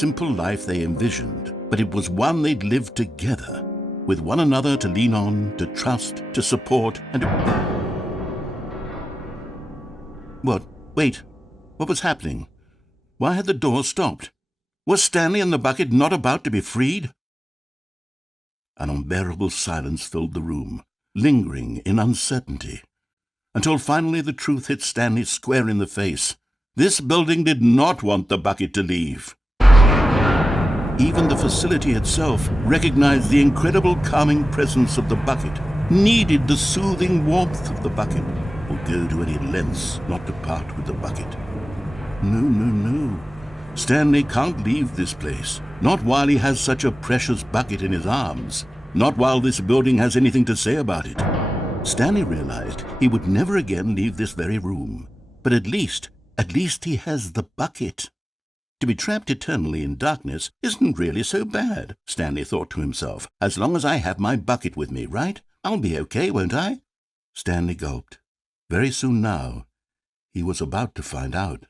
simple life they envisioned, but it was one they'd lived together, with one another to lean on, to trust, to support, and... What? Wait. What was happening? Why had the door stopped? Was Stanley and the bucket not about to be freed? An unbearable silence filled the room, lingering in uncertainty, until finally the truth hit Stanley square in the face. This building did not want the bucket to leave. Even the facility itself recognized the incredible calming presence of the bucket, needed the soothing warmth of the bucket, would go to any lengths not to part with the bucket. No. Stanley can't leave this place, not while he has such a precious bucket in his arms, not while this building has anything to say about it. Stanley realized he would never again leave this very room, but at least he has the bucket. To be trapped eternally in darkness isn't really so bad, Stanley thought to himself. As long as I have my bucket with me, right? I'll be okay, won't I? Stanley gulped. Very soon now, he was about to find out.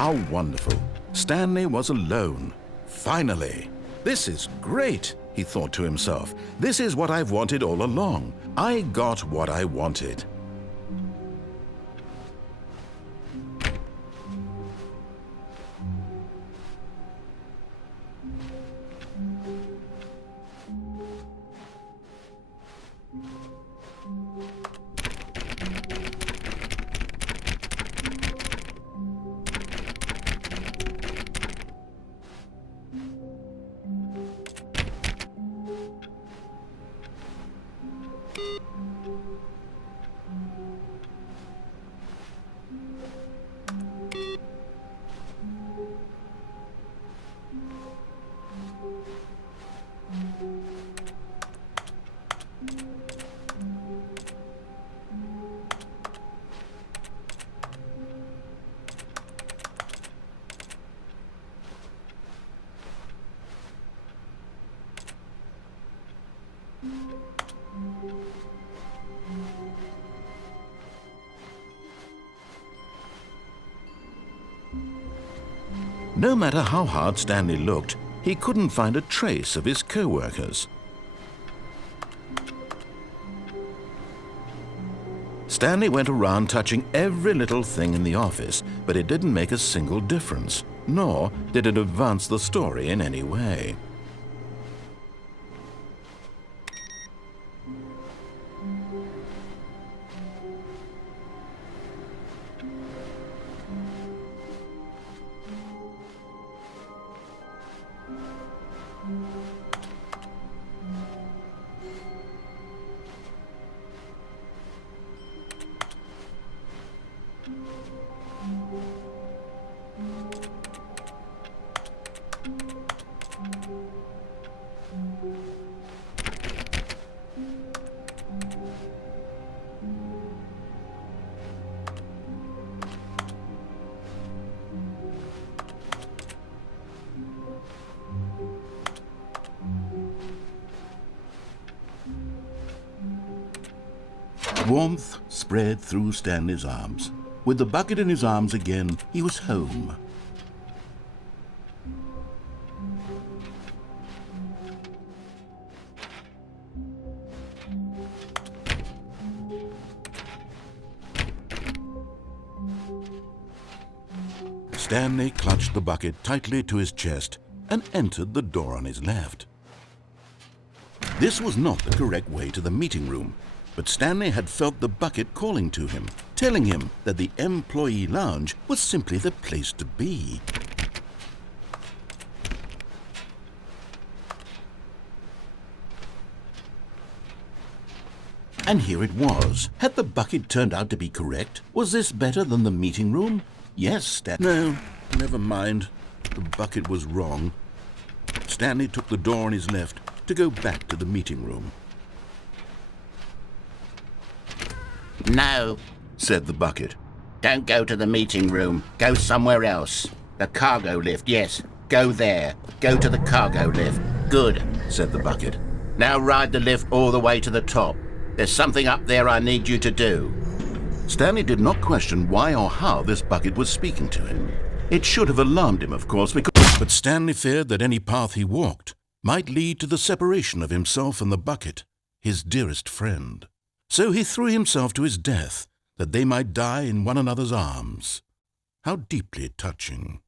How wonderful! Stanley was alone. Finally! This is great, he thought to himself. This is what I've wanted all along. I got what I wanted. No matter how hard Stanley looked, he couldn't find a trace of his co-workers. Stanley went around touching every little thing in the office, but it didn't make a single difference, nor did it advance the story in any way. Warmth spread through Stanley's arms. With the bucket in his arms again, he was home. Stanley clutched the bucket tightly to his chest and entered the door on his left. This was not the correct way to the meeting room, but Stanley had felt the bucket calling to him, telling him that the employee lounge was simply the place to be. And here it was. Had the bucket turned out to be correct? Was this better than the meeting room? Yes, Stanley. No, never mind. The bucket was wrong. Stanley took the door on his left to go back to the meeting room. No, said the bucket. don't go to the meeting room. Go somewhere else. The cargo lift, yes. Go there. Go to the cargo lift. Good, said the bucket. Now ride the lift all the way to the top. There's something up there I need you to do. Stanley did not question why or how this bucket was speaking to him. It should have alarmed him, of course, but Stanley feared that any path he walked might lead to the separation of himself and the bucket, his dearest friend. So he threw himself to his death, that they might die in one another's arms. How deeply touching.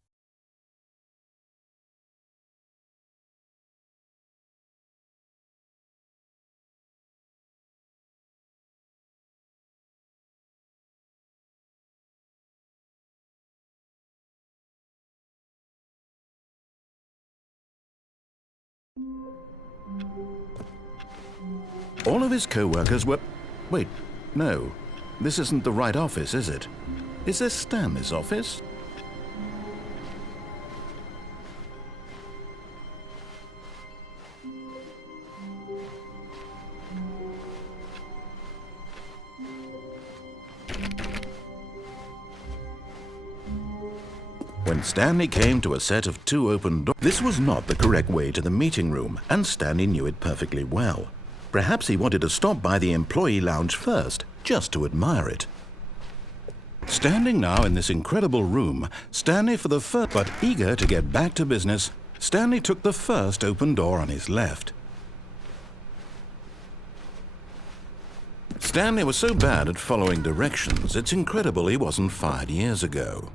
All of his co-workers were... Wait, no. This isn't the right office, is it? Is this Stanley's office? When Stanley came to a set of 2 open doors, this was not the correct way to the meeting room, and Stanley knew it perfectly well. Perhaps he wanted to stop by the employee lounge first, just to admire it. Standing now in this incredible room, Stanley for the first, but eager to get back to business, Stanley took the first open door on his left. Stanley was so bad at following directions, it's incredible he wasn't fired years ago.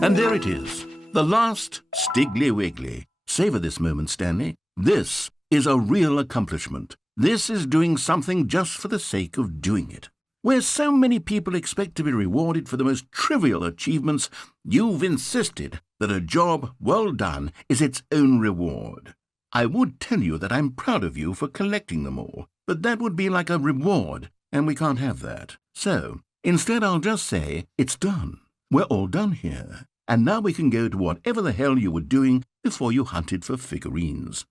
And there it is, the last Stiggly Wiggly. Savor this moment, Stanley. This is a real accomplishment. This is doing something just for the sake of doing it. Where so many people expect to be rewarded for the most trivial achievements, you've insisted that a job well done is its own reward. I would tell you that I'm proud of you for collecting them all, but that would be like a reward, and we can't have that. So, instead I'll just say, it's done. We're all done here, and now we can go to whatever the hell you were doing before you hunted for figurines.